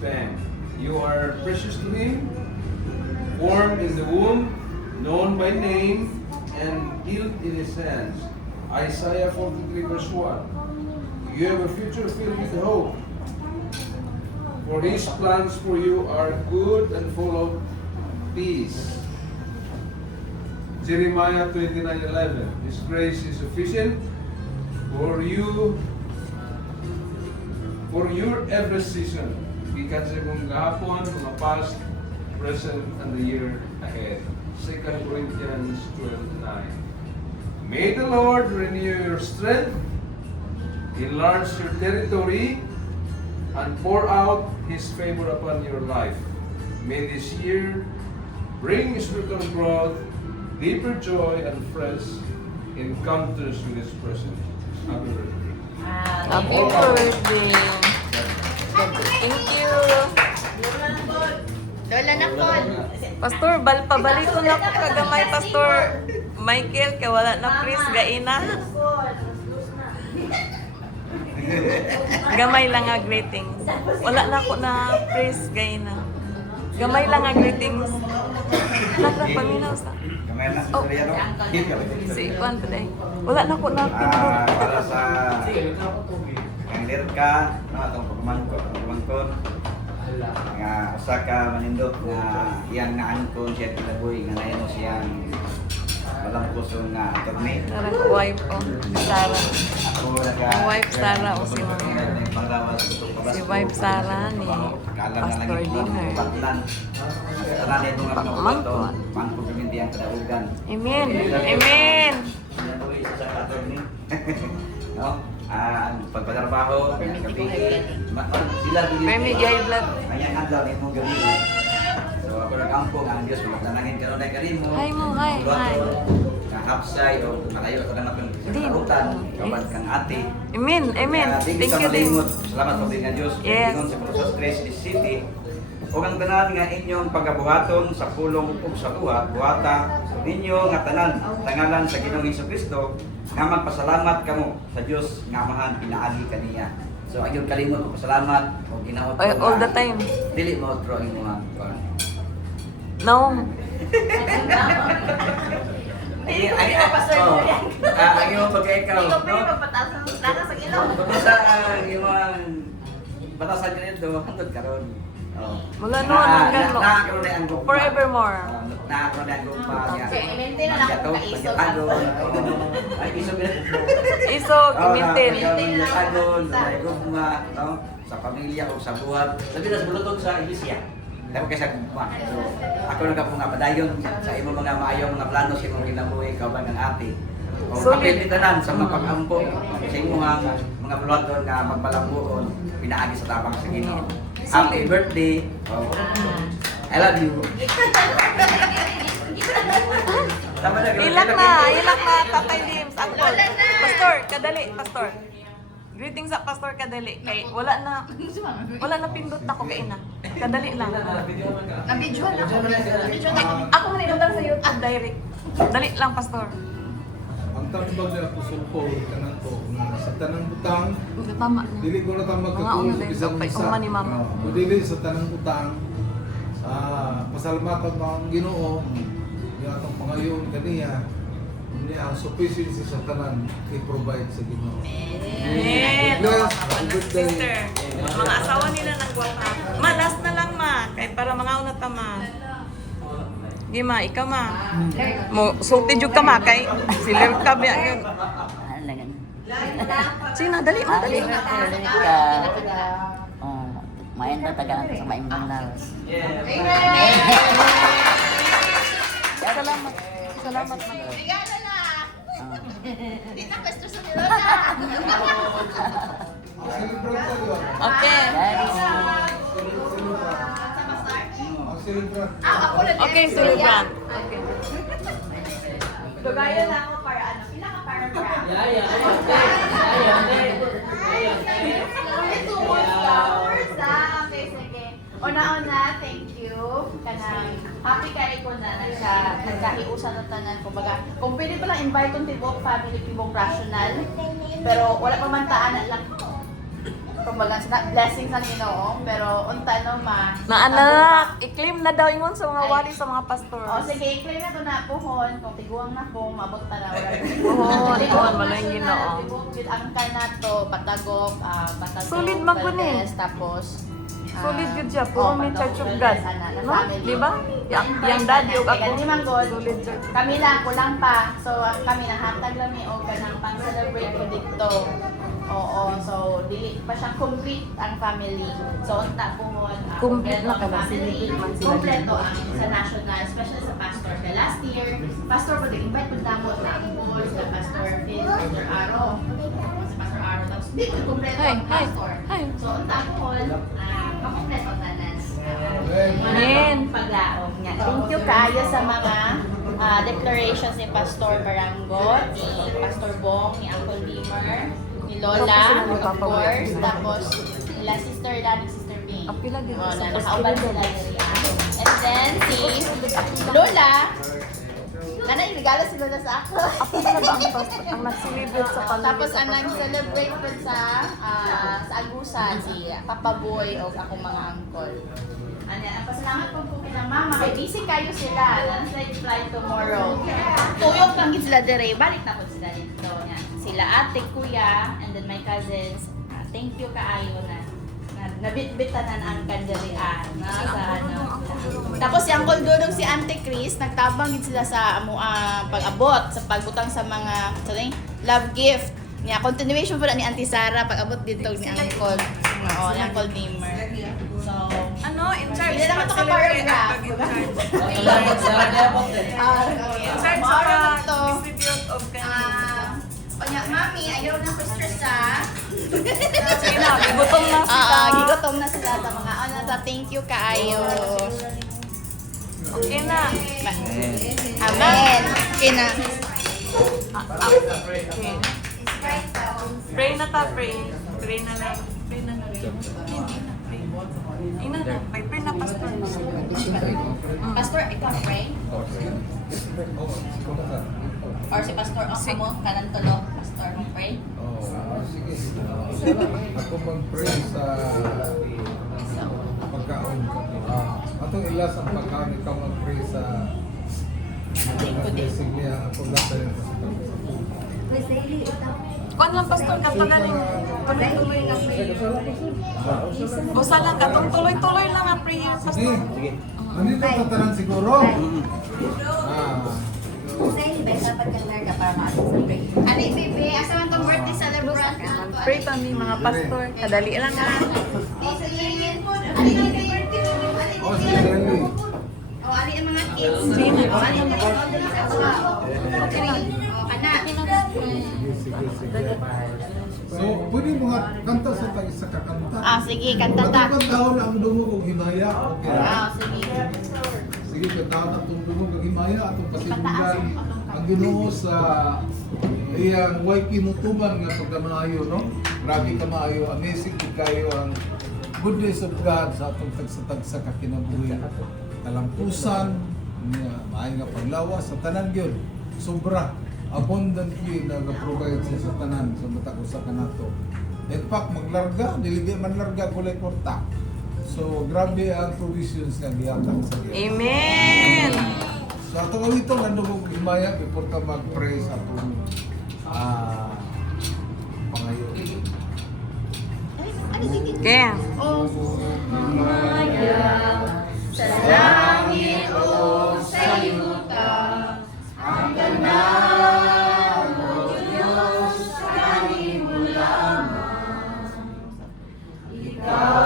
Bang. You are precious to Him, formed in the womb, known by name, and healed in His hands. Isaiah 43 verse 1. You have a future filled with hope. For His plans for you are good and full of peace. Jeremiah 29:11. His grace is sufficient for you, for your every season. Gikan sa kong gahapon, mga past, present, and the year ahead. 2 Corinthians 12:9. May the Lord renew your strength, enlarge your territory, and pour out His favor upon your life. May this year bring spiritual growth, deeper joy, and fresh encounters with His presence. Happy birthday. Happy birthday. Thank you. Lola na Paul. Pastor, pabalik ko na po kagamay, Pastor Michael, kaya wala na please, gaina. Gamay lang nga greetings. Wala na ako na please, gaina. Gamay lang nga greetings. Nagpaminaw sa... Kamay na, Oh. Soriano. Si Juan today. Wala na ako na pinuro. Para sa kandidat ka, itong pagmangkon, nga usa ka manindot nga iyang naangkon siya tilaboy nga nayon siyang walang puso nga attorney. Sarang wife ko, si Sarah. Ako naga Wife Sarah o si Mama. Si wife Sarah ni Pastor Dinner. Batlan. Tanan nito nga Pagmangkon. mangkon kuminti ang kadaugan. Amen. Amen. Tilaboy sa attorney. No? Ang pagpatrabaho, ang gabi, sila bilhin. Premi Gay Blood. Kaya nga daw nitong gabi. So ako nag-ampong ang Diyos, magtanangin ka rin na karin mo. Hi mo, hi, hi. Kahapsay o malayo ka lang ng karutan, kapag kang ate. Amen. Amen. Kaya Thank sa you din. malimot. Salamat po din nga Diyos. Yes. Ingon sa Cruzas Tres City. O ang tanan nga inyong pagabuhaton sa pulong ug sa tuwa, buhata ninyo nga tanan, tangalan sa Ginoong Hesukristo, nga magpasalamat kamo sa Dios nga amahan pinaagi kaniya. So ayun kalimot ko pasalamat o ginaot ko All the nga, time. Dili mo drawing mo nga. No. Ay, ayaw mo pagka-ikaw, Hindi ko pa no? yung magpataas ng lana sa ilong. Kung sa imong batasan ka nito, hantod karon. Oh. Wala no, hanggang no. Nakakaroon na ang gumpa. Forevermore. Nakakaroon na ang gumpa niya. Okay, i-maintain na lang ako ka-isog. Ay, isog na. Isog, maintain. Maintain na lang ako. Agon, may gumpa, no? Sa pamilya o sa buhat. Sabi na sa bulutog sa iglesia. Dahil ko sa gumpa. So, ako nagkapong nga padayon sa imong mga maayong mga plano sa imong kinabuhi, kauban ng ate. O Solid. kapilitanan sa mga pag-ampo sa imong mga buluhaton nga magpalambuon, pinaagi sa tabang sa Ginoo. Happy birthday. Oh. I love you. Tama na, Ilang na, Tatay Lims. Uncle. Pastor, kadali, Pastor. Greetings sa Pastor kadali. Kay wala na pindot na ko kay ina. Kadali lang. Na-visual ako. Na-visual ako. Ako man inundang sa YouTube direct. Dali lang, Pastor. Ang tambag na Apostol Paul, kanan ko, na sa tanang butang, Tama na. dili ko na tambag Mga katulog una sa din, isang kapay, isa. uma ni Mama. Kung dili sa tanang butang, pasalamatan mo ang Ginoo, yung atong pangayon kaniya, niya ang sufficiency sa tanan, i-provide sa Ginoo. Amen. Bless, Mga birthday. sister. Mga asawa nila ng gwapa. Ma, last na lang ma. Kahit para mga una ta ma. Sige ma, ikaw ma. Mo, sulti jud ka ma. Kay silir ka biya yun. Sina, dali ma, dali. Mayan ba tagaan sa maimbang lawas? Salamat. Salamat ma. Regalo na. Hindi na pwesto sa nila. Celebrate ka, di ba? Okay. Ang celebrate. Ako na. Okay, celebrant. Okay. Gagaya na ako para ano. Pinaka-paragraph. Ito, words na. Okay, sige. Una-una, thank you. Kanang happy kayo ko na nagkahiusan ng tanan. Kumbaga, kung pwede pa lang invite yung tibok family, tibok rational. Pero wala pa man taanan lang. kumbaga blessings ang Ginoo, pero unta no ma. Na anak, i-claim na daw ingon sa mga wali sa mga pastor. O sige, i-claim na to na puhon, kung tiguang na po, mabot ta na wala. Puhon, malayong Ginoo. With ang kanato, patagok, patagok, Solid man po ni. Valdez, tapos Solid good siya, puro may Church of God. No? Di ba? Yang daddy o ako. Kaya man God, Solid siya. kami lang, kulang pa. So, kami nahatag lami o kanang pang-celebrate ko dito. Oo, so, dili pa siyang complete ang family. So, unta po Complete na ka ba? family. Celebrate man sila. Kompleto ang sa national, especially sa pastor. Kaya last year, pastor po, nag-invite po damo na ang boys, na pastor Phil, pastor Aro. Si pastor Aro. Tapos, di ko kompleto ang pastor. So, unta po, makompleto tanan. Amen. Paglaog nga. Thank you kayo sa mga declarations ni Pastor Barangot, ni Pastor Bong, ni Uncle Beamer, ni Lola, of course, tapos nila Sister Lani, Sister Bing. Okay lang din. Na nakauban sila ni And then si Lola, yung regalo si Lola sa ako. Ako na ba ang pastor? Ang nag-celebrate sa pamilya. Tapos ang nag-celebrate po sa Agusan, si Papa Boy o akong mga uncle. Ang pasalamat po kina Mama. Kay busy kayo sila. Nasa flight tomorrow. Tuyok lang gid sila dire. Balik na po sila dito. Yan. Sila ate, kuya, and then my cousins. Thank you kaayo na nabitbitanan ang kanjarian na sa ano. Tapos si Uncle Dudong, si Auntie Chris, nagtabang gid sila sa pag-abot, sa pagbutang sa mga love gift. Niya continuation pa ni Auntie Sara pag-abot dito ni Uncle. Oo, ni Uncle Beamer. So, Ano? In charge hindi naman ito sa ka-paragraph. In charge Mara sa to. distribute of kanina. Kanya, mami, ayaw na stress ha. Sige na, gutom na sila. Gigotom na sila sa mga ano sa thank you kaayo. Okay na. Amen. Okay na. Okay. Pray na ta, pray. Pray na lang. Pray na lang. Ina na, pray na pastor. Pastor, ikaw pray? Or si Pastor mo, kanan tulo, Pastor mo pray? Sige. Ako mag-pray sa pagkaon. Atong ilas ang pagkaon, ikaw mag-pray sa blessing niya. Ako lang Kuan lang pastor, katagan tuloy-tuloy nga prayer. Usa lang katong tuloy-tuloy lang ang prayer Sige. pastor. Nandito tatanan siguro. Ani, Bibi, asa man tong birthday celebrant na? Pray pa mi mga pastor, kadali lang ha. Oh, sige, Nelly. O, ali ang mga kids. O, ali ang mga kids. O, kana. Sige. So, pwede mo nga kanta sa tayo sa kakanta. Sige, kanta ta. Kantaon na ang dungo kong himaya. Okay. Sige. Sige, kantaon na itong dungo kong himaya. Atong pasinundan ang Ginoo sa iyang way kinutuban nga pagkamaayo, no? Grabe ka maayo. Amazing kayo ang goodness of God sa atong tagsa-tagsa ka kinabuhi. Talampusan, maayo nga paglawas sa tanan gyud. Sobra abundantly nag-provide siya sa tanan sa matag usa kanato. In fact, maglarga, dili man larga kulay korta. So grabe ang provisions nga gihatag sa Dios. Amen. So atong awitong ano kong himaya before ta mag-pray sa atong pangayo. Kaya. Sa langit o sa yuta, ang ganda mo, Diyos, kanimo lamang. Ikaw